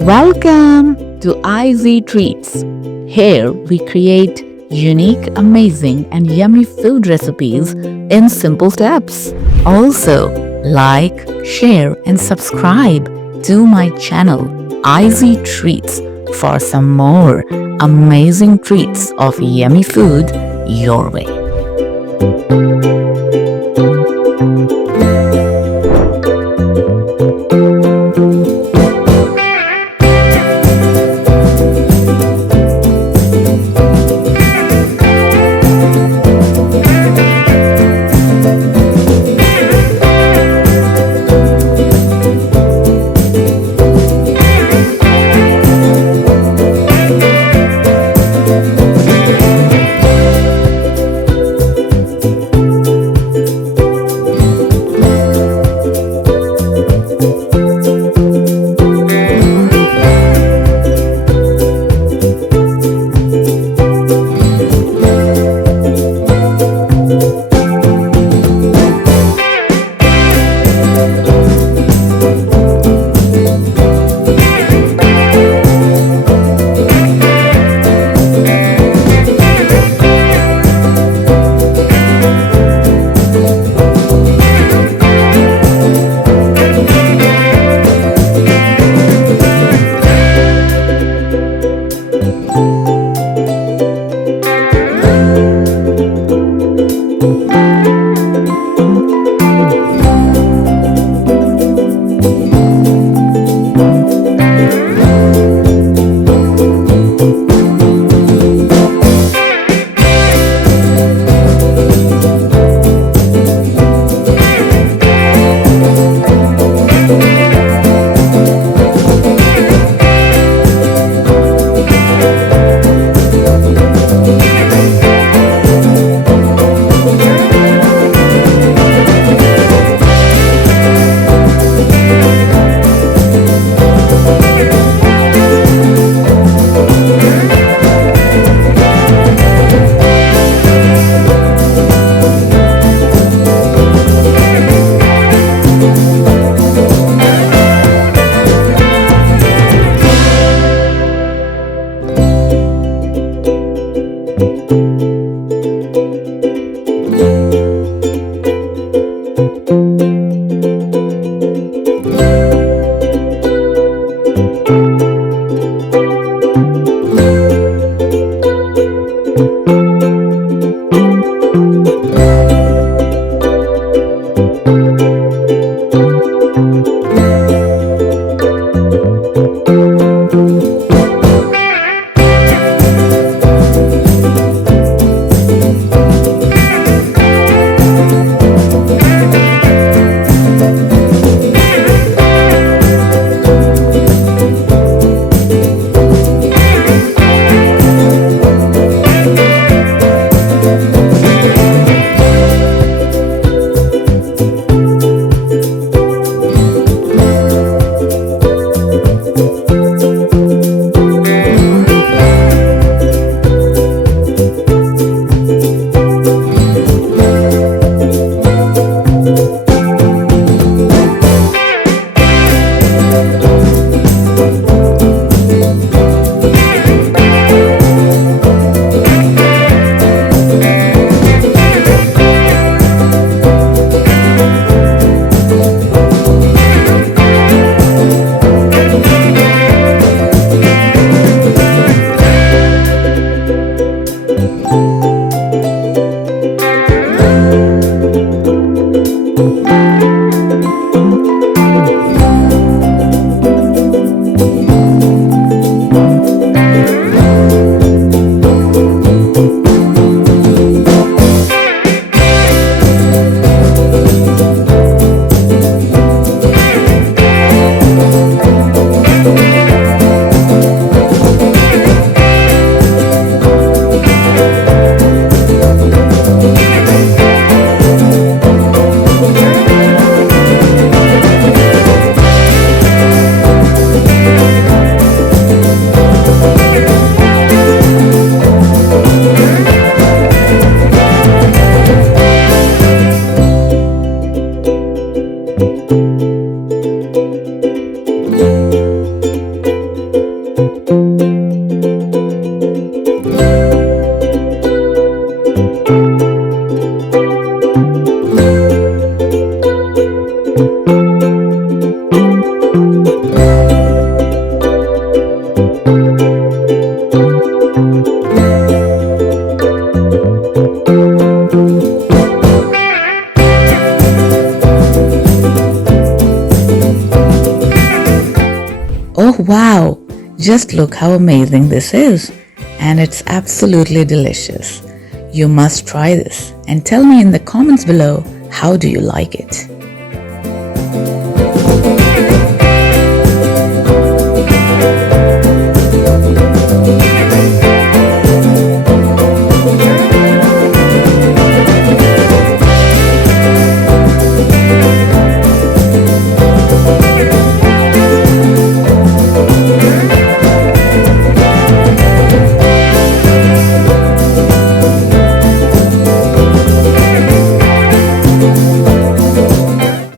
Welcome to Izzy Treats. Here we create unique, amazing, and yummy food recipes in simple steps. Also, like, share, and subscribe to my channel, Izzy Treats, for some more amazing treats of yummy food your way. Oh wow! Just look how amazing this is. And it's absolutely delicious. You must try this and tell me in the comments below how do you like it.